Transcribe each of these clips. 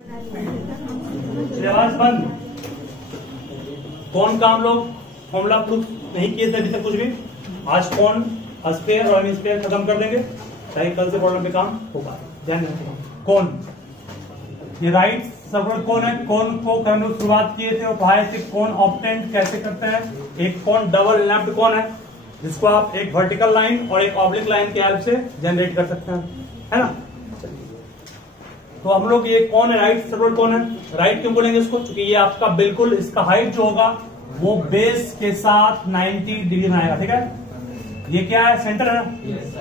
आवाज बंद। कौन का हम लोग फॉर्मूला प्रूफ नहीं किए थे अभी तक कुछ भी। आज कौन स्पेयर और हेमिस्फीयर खत्म कर देंगे, ताकि कल से प्रॉब्लम पे काम होगा। ध्यान रखिए कौन, ये राइट सर्कुलर कौन है। कौन को हम लोग शुरुआत किए थे और पढ़ाए थे कौन ऑब्टेंड कैसे करते हैं। एक कौन डबल लैप्ड कौन है, जिसको आप एक वर्टिकल लाइन और एक ऑब्लिक लाइन की हेल्प से जनरेट कर सकते हैं, है ना। तो हम लोग ये कौन है, राइट सर्कुलर कौन है। राइट क्यों बोलेंगे इसको, क्योंकि ये आपका बिल्कुल इसका हाइट जो होगा वो बेस के साथ 90 डिग्री बनाएगा। ठीक है, ये क्या है, सेंटर है ना।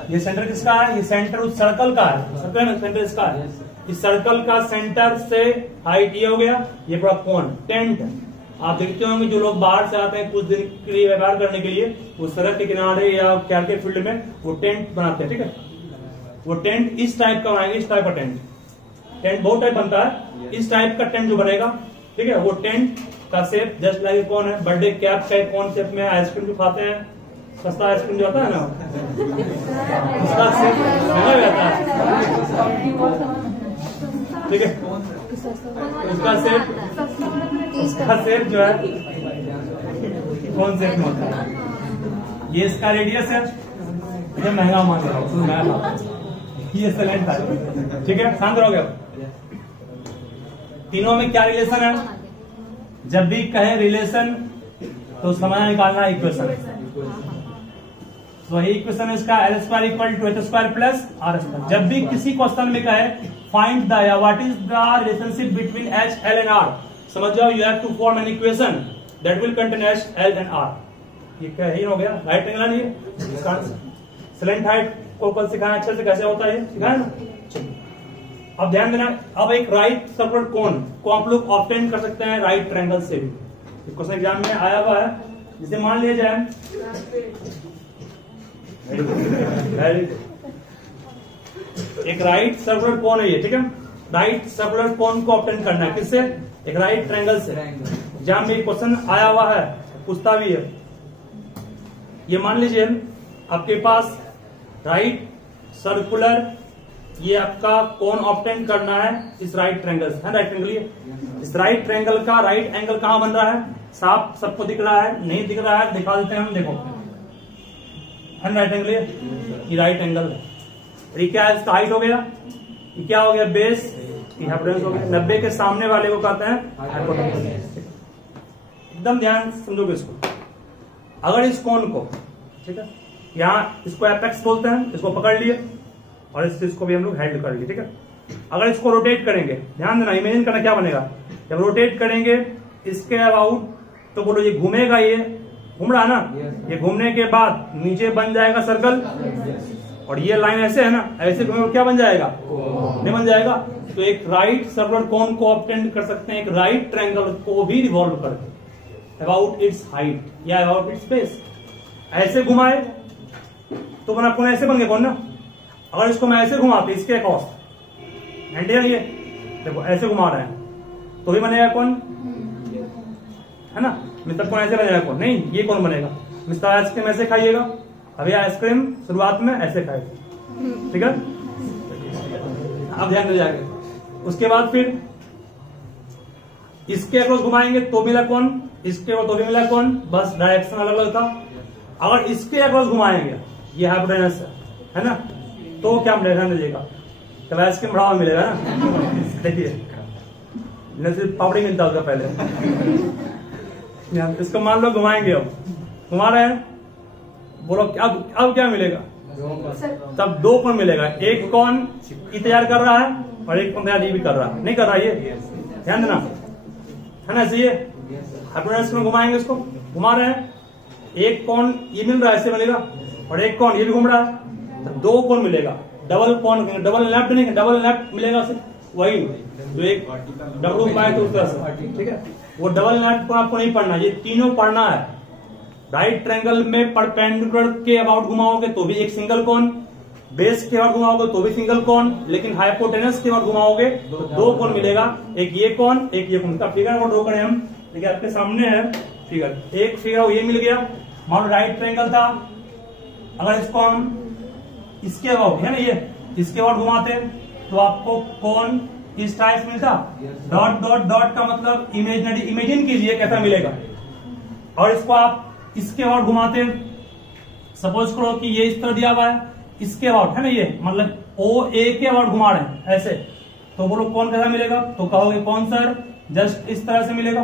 ये सेंटर किसका है, ये सेंटर उस सर्कल का है। सर्कल में सेंटर इसका है। इस सर्कल का सेंटर से हाइट ये हो गया, ये पूरा कौन टेंट। आप देखते होंगे जो लोग बाहर से आते हैं कुछ दिन के लिए व्यापार करने के लिए, वो सड़क के किनारे या क्या के फील्ड में वो टेंट बनाते हैं। ठीक है, वो टेंट इस टाइप का बनाएंगे, इस टाइप का टेंट। टेंट बहुत टाइप बनता है, इस टाइप का टेंट जो बनेगा, ठीक है, वो टेंट का शेप जस्ट लाइक कौन है, बर्थडे कैप का कौन शेप में। आइसक्रीम जो खाते हैं, सस्ता आइसक्रीम जो आता है ना, उसका शेप महंगा भी आता है। ठीक है, उसका शेप जो है कौन शेप में होता है। ये इसका रेडियस है, ये महंगा मान रहा हूँ, ये सिलेंट है। ठीक है, शांत रहोगे। तीनों में क्या रिलेशन है, जब भी कहें रिलेशन तो समझना निकालना इक्वेशन। तो इक्वेशन इसका l square equal to h square plus r square. जब भी किसी क्वेश्चन में कहे फाइंड द या what is the relationship between h l and r, समझ जाओ you have to form an equation that will contain h l and r. ये क्या ही हो गया, राइट एंगल नहीं है। स्लेंट हाइट को कल सिखाना अच्छे से कैसे होता है, सिखाया ना। अब ध्यान देना, अब एक राइट सर्कुलर कोन को आप लोग ऑब्टेन कर सकते हैं राइट ट्रायंगल से भी। क्वेश्चन एग्जाम में आया हुआ है, जिसे मान लिया जाए एक राइट सर्कुलर कोन है ये। ठीक है, राइट सर्कुलर कोन को ऑब्टेन करना है किससे, एक राइट ट्रायंगल से। एग्जाम में क्वेश्चन आया हुआ है, पूछता भी है। ये मान लीजिए आपके पास राइट सर्कुलर, ये आपका कोन ऑब्टेन करना है इस राइट ट्रायंगल से, है राइट ट्रायंगल। ये इस राइट ट्रायंगल का राइट एंगल कहां बन रहा है, साफ सबको दिख रहा है, नहीं दिख रहा है दिखा देते हैं हम। देखो है राइट एंगल, ये राइट एंगल है। ये क्या है, इसका हाइट हो गया, ये क्या हो गया, बेस, ये हाइपोटेन्यूस हो गया। 90 के सामने वाले को कहते हैं हाइपोटेन्यूस। एकदम ध्यान समझोगे इसको। अगर इस कोन को, ठीक है, यहाँ इसको एपेक्स बोलते हैं, इसको पकड़ लिए और इस चीज को भी हम लोग हैंडल कर लिए। ठीक है, अगर इसको रोटेट करेंगे, ध्यान देना, इमेजिन करना क्या बनेगा। जब रोटेट करेंगे इसके अबाउट, तो बोलो ये घूमेगा, ये घूम रहा है ना, ये घूमने के बाद नीचे बन जाएगा सर्कल, और ये लाइन ऐसे है ना, ऐसे घूमे क्या बन जाएगा, नहीं बन जाएगा। तो एक राइट सर्कुलर कोन को ऑब्टेन कर सकते हैं एक राइट ट्रायंगल को भी रिवॉल्व करके अबाउट इट्स हाइट या अबाउट इट्स बेस। ऐसे घुमाए तो बना कौन, ऐसे बन गया कौन ना। अगर इसको मैं ऐसे घुमाते इसके अक्रॉस, ये देखो ऐसे घुमा रहे हैं तो भी बनेगा कौन, है ना। मतलब कौन ऐसे बनेगा कौन, नहीं ये कौन बनेगा। मिस्टर आइसक्रीम ऐसे खाइएगा, अभी आइसक्रीम शुरुआत में ऐसे खाएगा। ठीक है, अब ध्यान दे जाएगा। उसके बाद फिर इसके अक्रॉस घुमाएंगे तो मिला कौन, इसके तो भी मिला कौन, बस डायरेक्शन अलग अलग था। अगर इसके अक्रॉस घुमाएंगे, ये हाइपोटेन्यूस है ना, तो क्या मिलेगा, मिलेगा कल आइसक्रीम बढ़ावा मिलेगा ना। देखिए सिर्फ पापड़ी मिलता है उसका पहले। इसको मान लो घुमाएंगे, अब घुमा रहे हैं, बोलो अब क्या मिलेगा, तब दो कौन मिलेगा। एक कौन तैयार कर रहा है और एक कौन तैयार ये भी कर रहा है, नहीं कर रहा ये, ध्यान देना, है ना। ऐसे ये हाइपोटेन्यूस में घुमाएंगे, इसको घुमा रहे हैं, एक कौन ये मिल रहा है ऐसे बनेगा, और एक कौन ये भी घूम रहा है, तो दो कौन मिलेगा। डबल कौन, डबल लेफ्ट नहीं, डबल लेफ्ट मिलेगा सिर्फ वही जो एक डब्ल्यू पाए तो उस तरह से। ठीक है, वो डबल लेफ्ट को आपको नहीं पढ़ना, ये तीनों पढ़ना है। राइट ट्रायंगल में परपेंडिकुलर के अबाउट घुमाओगे तो भी एक सिंगल कौन, बेस के अबाउट घुमाओगे तो भी सिंगल कौन, लेकिन हाइपोटेन्यूस के अबाउट घुमाओगे तो दो कौन मिलेगा, एक ये कौन एक ये कौन। का फिगर को ड्रॉ करें हम, देखिए आपके सामने है फिगर। एक फिगर ये मिल गया, मान लो राइट ट्रायंगल था, अगर इसको हम इसके अबाउट है ना, ये इसके अबाउट घुमाते तो आपको कौन इस टाइप से मिलता। डॉट डॉट डॉट का मतलब इमेजिनरी, इमेजिन कीजिए कैसा मिलेगा। और इसको आप इसके और घुमाते हैं, सपोज करो कि ये इस तरह दिया हुआ है, इसके अबाउट है ना, ये मतलब ओ ए के अबाउट घुमा रहे हैं ऐसे, तो बोलो कौन कैसा मिलेगा, तो कहोगे कौन सर, जस्ट इस तरह से मिलेगा।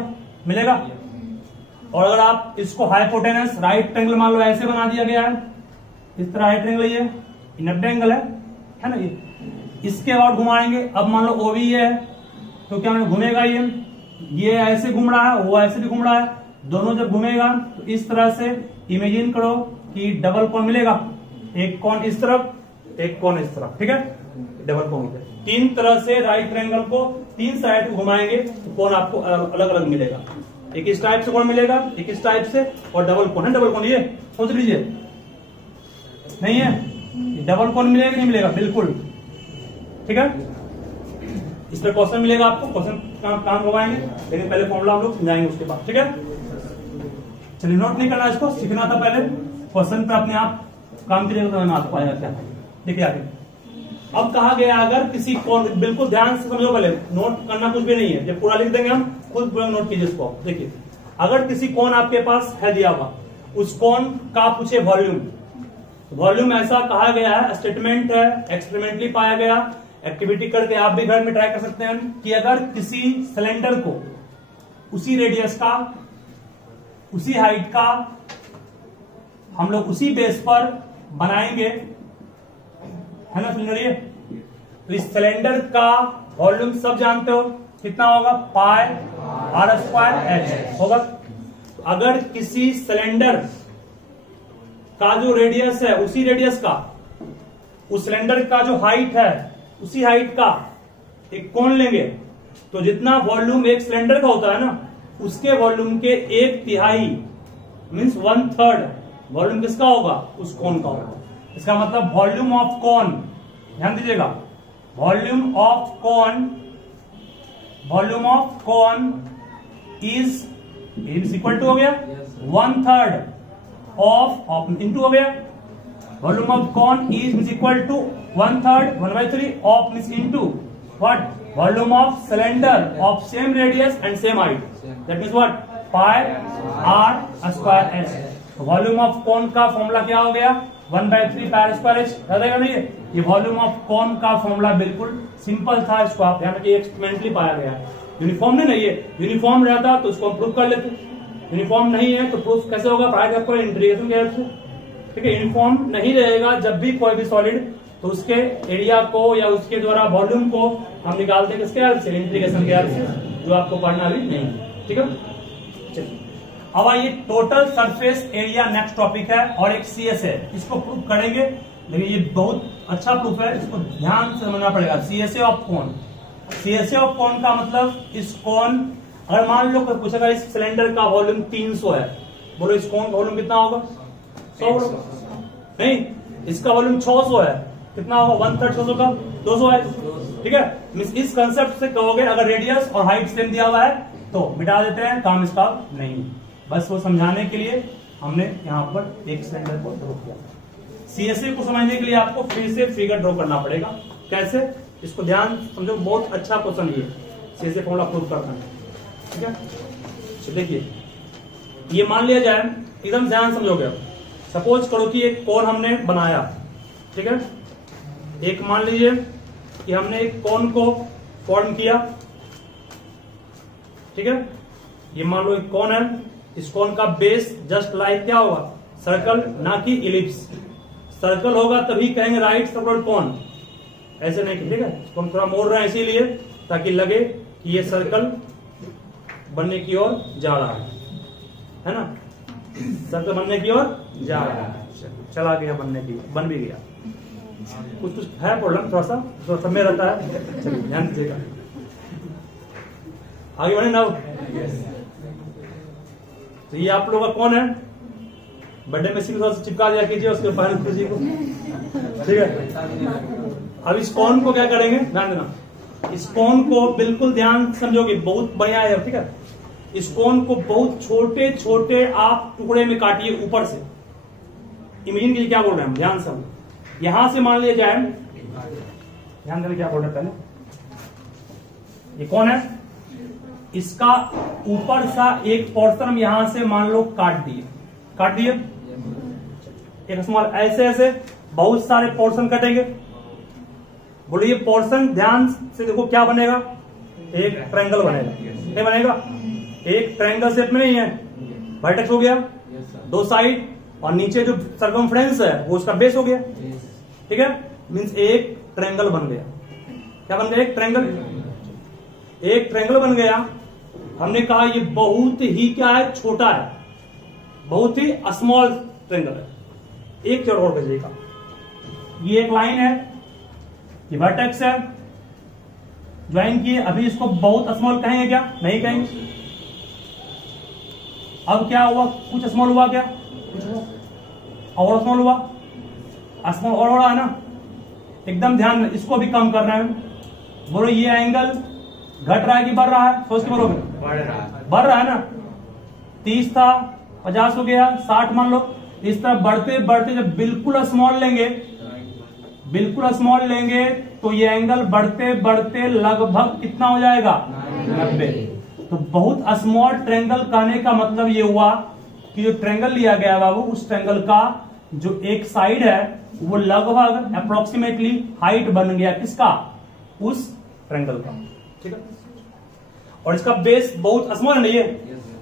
और अगर आप इसको हाइपोटेनस राइट ट्रायंगल मान लो ऐसे बना दिया गया है, इस तरह राइट ट्रायंगल, ये इनअप एंगल है ना, इसके अबाउट घुमाएंगे। अब मान लो ओबी है, तो क्या घूमेगा, ये ऐसे घूम रहा है, वो ऐसे भी घूम रहा है, दोनों जब घूमेगा तो इस तरह से इमेजिन करो कि डबल कोण मिलेगा, एक कोण इस तरफ, एक कोण इस तरफ, ठीक है, डबल कोण। तीन तरह से राइट ट्रायंगल को तीन साइड को घुमाएंगे तो कोण आपको अलग अलग मिलेगा। एक इस टाइप से कोण मिलेगा, एक इस टाइप से, और डबल कोण है, डबल कोण ये सोच लीजिए, नहीं है डबल कोण मिलेगा कि नहीं मिलेगा, बिल्कुल, ठीक है। इसमें क्वेश्चन मिलेगा आपको, क्वेश्चन काम करवाएंगे, लेकिन पहले फॉर्मूला हम लोग समझाएंगे उसके बाद, ठीक है। चलिए नोट नहीं करना, इसको सीखना था पहले, क्वेश्चन पे अपने आप काम करिएगा तो मैं आपको आएगा क्या। देखिए आगे, अब कहा गया अगर किसी कोण, बिल्कुल ध्यान से समझो, पहले नोट करना कुछ भी नहीं है, जब पूरा लिख देंगे हम, खुद पूरा नोट कीजिए इसको। देखिए अगर किसी कोण आपके पास है दिया हुआ, उस कोण का पूछे वॉल्यूम, वॉल्यूम ऐसा कहा गया है, स्टेटमेंट है, एक्सपेरिमेंटली पाया गया, एक्टिविटी करके आप भी घर में ट्राई कर सकते हैं कि अगर किसी सिलेंडर को उसी रेडियस का, उसी हाइट का हम लोग उसी बेस पर बनाएंगे, है ना सिलेंडर ये, तो इस सिलेंडर का वॉल्यूम सब जानते हो कितना होगा, पाई आर स्क्वायर एच होगा। तो अगर किसी सिलेंडर का जो रेडियस है, उसी रेडियस का, उस सिलेंडर का जो हाइट है, उसी हाइट का एक कोण लेंगे, तो जितना वॉल्यूम एक सिलेंडर का होता है ना, उसके वॉल्यूम के 1/3 मीन्स 1/3 वॉल्यूम किसका होगा, उस कोण का होगा। इसका मतलब वॉल्यूम ऑफ कोण, ध्यान दीजिएगा, volume of cone is equal to हो गया 1/3 ऑफ इंटू हो गया, volume of cone is equal to 1/3 1/3 of means into what, volume of cylinder of same radius and same height, that means what, pi r square h. Volume of cone का formula क्या हो गया, 1/3 pi square H, याद रहेगा नहीं ये volume of cone का formula बिल्कुल सिंपल था, इसको आप ध्यान रखिए, एक्सपेरिमेंटली पाया गया, यूनिफॉर्म नहीं है, ये यूनिफॉर्म रहता तो उसको हम प्रूफ कर लेते, यूनिफॉर्म नहीं है तो प्रूफ कैसे होगा, प्राइड आपको इंटीग्रेशन के हेल्प से, ठीक है। यूनिफॉर्म नहीं रहेगा जब भी कोई भी सॉलिड, तो उसके एरिया को या उसके द्वारा वॉल्यूम को हम निकालते हैं किसके हेल्प से, इंटीग्रेशन के हेल्प से, जो आपको पढ़ना भी नहीं है, ठीक है। चलिए अब आइए total surface area next topic है, और एक सीएस है, इसको प्रूफ करेंगे, लेकिन ये बहुत अच्छा प्रूफ है, इसको ध्यान से समझना पड़ेगा। सीएसए ऑफ कोण, सीएसए ऑफ कोण का मतलब इस कोण, अगर मान लो कोई पूछेगा इस सिलेंडर का वॉल्यूम 300 है, बोलो इस कोण का वॉल्यूम कितना होगा, 100 नहीं, इसका वॉल्यूम 600 है, कितना होगा, 1/3 600 का 200 है, ठीक है। इस कंसेप्ट से कहोगे अगर रेडियस और हाइट सेम दिया हुआ है तो मिटा देते हैं, काम इसका नहीं, बस वो समझाने के लिए हमने यहाँ पर एक सिलेंडर को ड्रॉ किया। सीएसए को समझने के लिए आपको फिर से फिगर ड्रॉ करना पड़ेगा, कैसे, इसको ध्यान समझो, बहुत अच्छा क्वेश्चन ये सीएसए फॉर्मूला प्रूव करना है, ठीक है। तो देखिए ये मान लिया जाए, एकदम ध्यान समझोगे, सपोज करो कि एक कोण हमने बनाया, ठीक है, एक मान लीजिए कि हमने एक कोण को फॉर्म किया, ठीक है, ये मान लो एक कोण है, इस कोण का बेस जस्ट लाइक क्या होगा, सर्कल, ना कि इलिप्स, सर्कल होगा तभी कहेंगे राइट सर्कुलर कोण, ऐसे नहीं, ठीक है। इसको हम थोड़ा मोड़ रहे हैं इसीलिए ताकि लगे कि ये सर्कल बनने की ओर जा रहा है ना, सर्कल बनने की ओर जा रहा है, चला गया बनने की, बन भी गया, कुछ है प्रॉब्लम, थोड़ा सा सब में रहता है, चलिए ध्यान दीजिएगा, आगे बढ़े ना। तो ये आप लोगों का कौन है, बर्थडे में चिपका दिया कीजिए उसके पेरेंट्स किसी को, ठीक है। अब इस कोण को क्या करेंगे, ध्यान देना, इस कोण को बिल्कुल ध्यान समझोगे, बहुत बढ़िया है, ठीक है। इस कोण को बहुत छोटे छोटे आप टुकड़े में काटिए ऊपर से, इमेजिन कीजिए क्या बोल रहे हैं हम, ध्यान से। यहां से मान लिया जाए, ध्यान देना क्या बोल रहे हैं पहले, ये कौन है? इसका ऊपर सा एक पोर्शन हम यहां से मान लो काट दिए, एक स्मॉल, ऐसे ऐसे बहुत सारे पोर्शन कटेंगे। बोलो ये पोर्शन ध्यान से देखो क्या बनेगा, एक ट्रायंगल बनेगा। क्या बनेगा? एक ट्रायंगल शेप में नहीं है, वर्टेक्स हो गया, दो साइड और नीचे जो सर्कमफ्रेंस है वो उसका बेस हो गया। ठीक है, मीन्स एक ट्रायंगल बन गया। क्या बन गया? एक ट्रायंगल। एक ट्रायंगल बन गया। हमने कहा ये बहुत ही क्या है, छोटा है, बहुत ही स्मॉल ट्रायंगल है। एक चौड़ और बजेगा। ये एक लाइन है, ये वर्टेक्स है, ज्वाइन किए। अभी इसको बहुत स्मॉल कहेंगे क्या? नहीं कहेंगे। अब क्या हुआ? कुछ स्मॉल हुआ क्या? और स्मॉल हुआ, स्मॉल और बड़ा है ना। एकदम ध्यान में, इसको भी कम करना है। बोलो ये एंगल घट रहा है कि बढ़ रहा है? सोच के बोलोगे। बढ़ रहा है ना। 30 था, 50 हो गया, 60 मान लो। इस तरह बढ़ते बढ़ते जब बिल्कुल स्मॉल लेंगे तो ये एंगल बढ़ते बढ़ते लगभग कितना हो जाएगा? 90। तो बहुत स्मॉल ट्रायंगल कहने का मतलब ये हुआ कि जो ट्रायंगल लिया गया बाबू, उस ट्रायंगल का जो एक साइड है वो लगभग अप्रोक्सीमेटली हाइट बन गया। किसका? उस ट्रायंगल का। ठीक है, और इसका बेस बहुत स्मॉल नहीं है।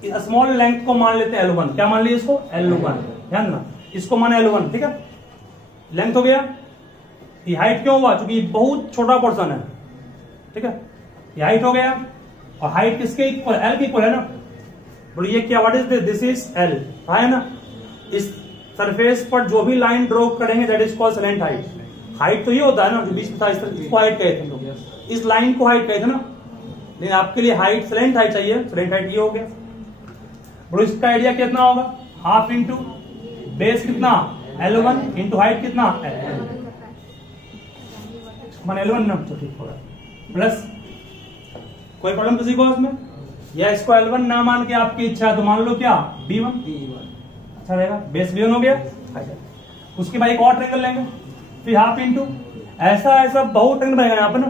इस स्मॉल लेंथ को मान लेते हैं L1। क्या मान लिया इसको? L1। ध्यान ना, इसको माने L1। ठीक है, लेंथ हो गया। ये हाइट क्यों हुआ? क्योंकि बहुत छोटा पोर्शन है। ठीक है, ये हाइट हो गया। और हाइट किसके इक्वल? L के इक्वल है ना। बोलिए क्या? What is this? Is L है ना। इस सरफेस पर जो भी लाइन ड्रॉ करेंगे that is called slant height. Height तो ये होता है ना जो बीच में था, इसको हाइट कहते हैं। इस लाइन को हाइट कहते हैं ना। लेकिन आपके लिए हाइट स्लैंट हाइट चाहिए, स्लैंट हाइट ये हो गया। बोलो इसका एरिया कितना होगा? हाफ इंटू बेस कितना? L1 इंटू हाइट कितना? L1 ना, तो ठीक होगा। प्लस कोई प्रॉब्लम किसी को इसमें? या इसको L1 ना मान के आपकी इच्छा है तो मान लो क्या? B1। अच्छा रहेगा। बेस B1 हो गया। उसके बाद एक और ट्रायंगल लेंगे, फिर हाफ इंटू, ऐसा ऐसा बहुत ट्रायंगल बनेगा यहाँ पे ना,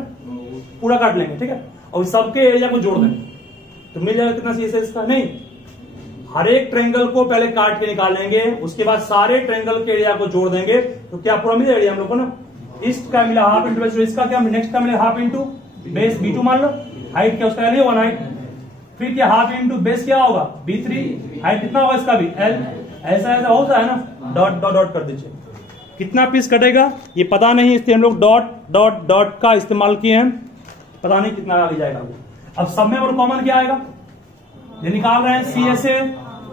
पूरा काट लेंगे। ठीक है, और सबके एरिया को जोड़ देंगे तो मिल जाएगा कितना सी इसका? नहीं, हर एक ट्रायंगल को पहले काट के निकालेंगे, उसके बाद सारे ट्रायंगल के एरिया को जोड़ देंगे तो क्या पूरा मिल जाएगा हम लोग को ना। इसका मिला हाफ इंटू बेस, इसका क्या? नेक्स्ट का मिला हाफ इंटू बेस B2 मान लो। हाइट क्या उसका? L होगा ना हाइट। फिर क्या? हाफ इंटू बेस क्या होगा? B3। हाइट कितना होगा इसका भी? L। ऐसा ऐसा होता है ना, डॉट डॉट डॉट कर दीजिए। कितना पीस कटेगा ये पता नहीं, इसलिए हम लोग डॉट डॉट डॉट का इस्तेमाल किए हैं। पता नहीं कितना आगे जाएगा। अब सब में और कॉमन क्या आएगा? ये निकाल रहे हैं CSA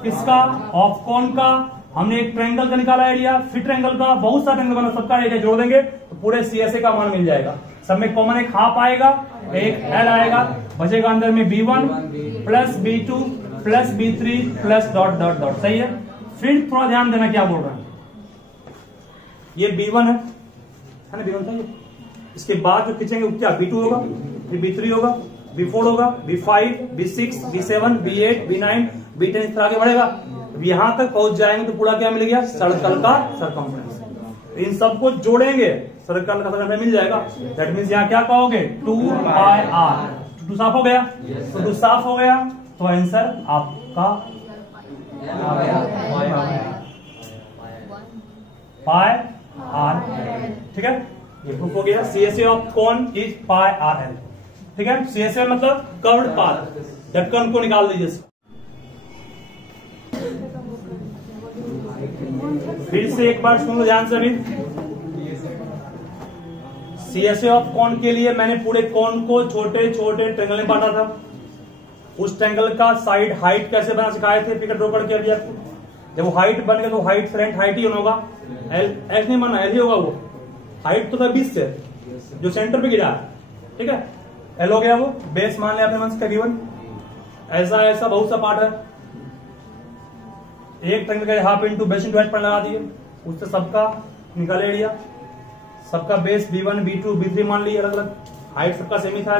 किसका? ऑफ कौन का। हमने एक ट्रायंगल का निकाला एरिया, फिर ट्रायंगल का, बहुत सारे ट्रायंगल बना, सबका एरिया जोड़ देंगे तो पूरे CSA का मान मिल जाएगा। सब में कॉमन एक हाफ आएगा, एक L आएगा, बचेगा अंदर में B1 plus B2 plus B3 plus dot dot dot. सही है। फिर थोड़ा ध्यान देना क्या बोल रहे हैं। ये B1 है ना, B1 था ये। इसके बाद जो खींचेंगे वो क्या? B2 होगा, फिर B3 होगा, B4 होगा, B5 B6 B7 B8 B9 B10 इस तरह आगे बढ़ेगा। यहां तक पहुंच जाएंगे तो पूरा क्या मिल गया? सर्कल का सर्कमफ्रेंस। इन सबको जोड़ेंगे, सर्कल का सर्कमफ्रेंस मिल जाएगा। दैट मींस यहां क्या कहोगे? 2πr। 2 साफ हो गया, तो 2 साफ हो गया तो आंसर आपका πr। ठीक है, ये प्रूफ हो गया। CSA of cone is πrl। ठीक है, CSA मतलब कर्व्ड पाथ। ढक्कन को निकाल दीजिए। फिर से एक बार सुनो ध्यान से। अभी CSA ऑफ कॉन के लिए मैंने पूरे कॉन को छोटे छोटे ट्रायंगल में बांटा था। उस ट्रायंगल का साइड हाइट कैसे बना सिखाए थे, फिगर ड्रॉ करके अभी आपको। जब वो हाइट बन गया तो हाइट फ्रंट हाइट ही होगा, L नहीं माना, L ही होगा। वो हाइट तो था 20 से, जो सेंटर पे गिरा है। ठीक है, L हो गया। वो बेस मान लिया आपने मंस का B1। ऐसा ऐसा बहुत सा पार्ट है। एक ट्रायंगल का half into base into height पर लगा दिए, उससे सबका निकाले एरिया। सबका बेस B1 B2 B3 मान लिया, अलग अलग हाइट सबका सेमी था।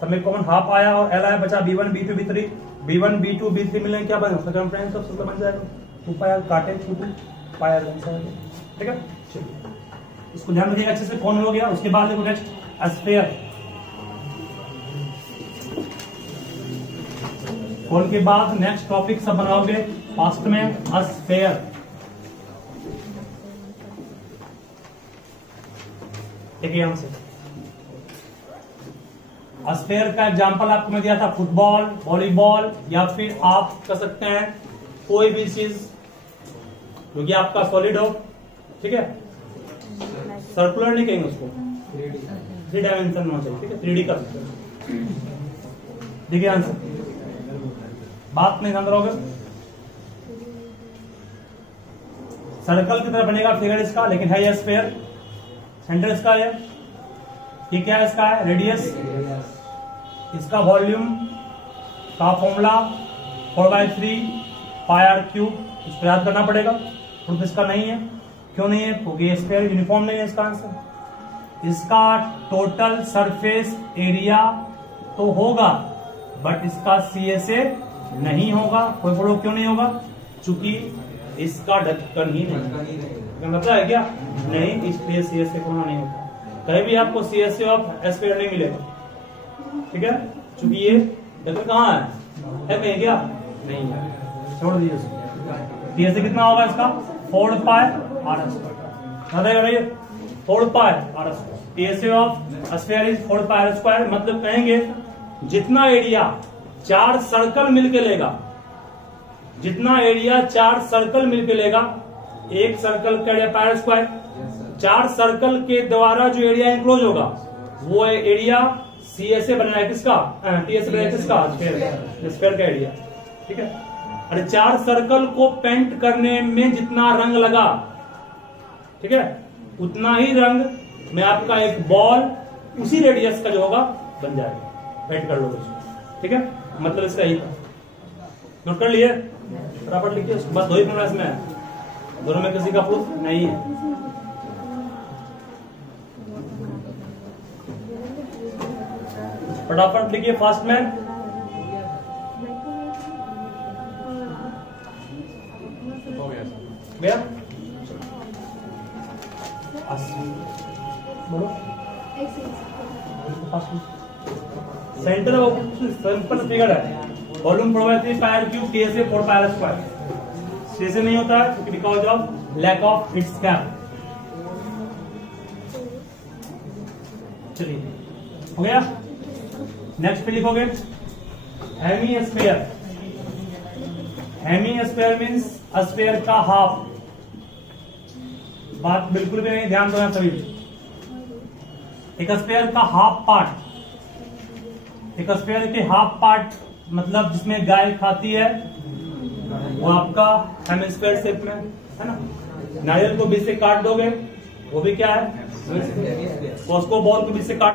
सब में कॉमन हाफ आया और L आया, बचा B1 B2 B3। B1 B2 B3 मिलने क्या बना? सर्कमफ्रेंस सब सबका बन जाएगा। 2πr काटे 2πr। ठीक है, चलिए इसको ध्यान रखिएगा अच्छे से। कौन हो गया? उसके बाद देखो नेक्स्ट स्फीयर। कोन के बाद नेक्स्ट टॉपिक सब बनाओगे फास्ट में, स्फेयर। देखिए यहां से स्फेयर का एग्जांपल आपको मैं दिया था, फुटबॉल, वॉलीबॉल, या फिर आप कर सकते हैं कोई भी चीज जो कि आपका सॉलिड हो, ठीक है। सर्कुलर नहीं कहेंगे उसको, 3 डायमेंशन होना चाहिए, ठीक है, 3D कर सकते हैं। देखिए आंसर, बात नहीं समझ रहोगे। सर्कल की तरह बनेगा फिगर इसका, लेकिन है ये स्फेयर। सेंटर इसका है, ये क्या है, इसका है रेडियस। इसका वॉल्यूम का फॉर्मूला 4/3 πr³। इसको याद करना पड़ेगा। प्रूफ इसका नहीं है, क्यों नहीं है, क्योंकि ये स्फेयर यूनिफॉर्म नहीं है। इसका आंसर, इसका टोटल सरफेस एरिया तो होगा बट इसका CSA नहीं होगा। कोई बोलो क्यों नहीं होगा, चूंकि इसका ढक्कन ही नहीं पता है क्या, नहीं, इसलिए CSA को नहीं होगा। कहीं भी आपको CSA ऑफ स्फेयर नहीं मिलेगा, ठीक है, चूंकि ये ढक्कन कहाँ है कहीं क्या, नहीं है, छोड़ दीजिए उसको। CSA कितना होगा इसका, 4πr²। 4πr²। CSA of sphere is 4πr²। मतलब कहेंगे जितना एरिया 4 सर्कल मिलके लेगा, जितना एरिया 4 सर्कल मिलके लेगा, एक सर्कल का एरिया πr², 4 सर्कल के द्वारा जो एरिया इंक्लोज होगा वो एरिया CSA बनना है किसका, TSA बनना है किसका, स्फेयर का एरिया, ठीक है। अरे 4 सर्कल को पेंट करने में जितना रंग लगा, ठीक है, उतना ही रंग में आपका एक बॉल उसी रेडियस का जो होगा बन जाएगा। पेंट कर लो उसको, ठीक है, मतलब इसका ही नोट कर लिए, बराबर लिखिए। बस 2 ही प्रश्न इसमें, दोनों में किसी का प्रूफ नहीं है। फटाफट लिखिए फास्ट में। गया बोलो, सेंटर ऑफ सिंपल फिगर है, volume probability πr³ TSA 4πr²। CSA नहीं होता है क्योंकि because of lack of its cap. चलिए हो गया। नेक्स्ट पे लिखोगे हेमीस्फीयर। हेमीस्फीयर मींस स्फीयर का हाफ। बात बिल्कुल भी नहीं, ध्यान देना सभी। एक स्फीयर का हाफ पार्ट, एक स्फीयर के हाफ पार्ट मतलब जिसमें गाय खाती है वो आपका हेमीस्फीयर शेप में है ना। नारियल को बीच से काट दोगे वो भी क्या है, उसको बॉल को बीच से काट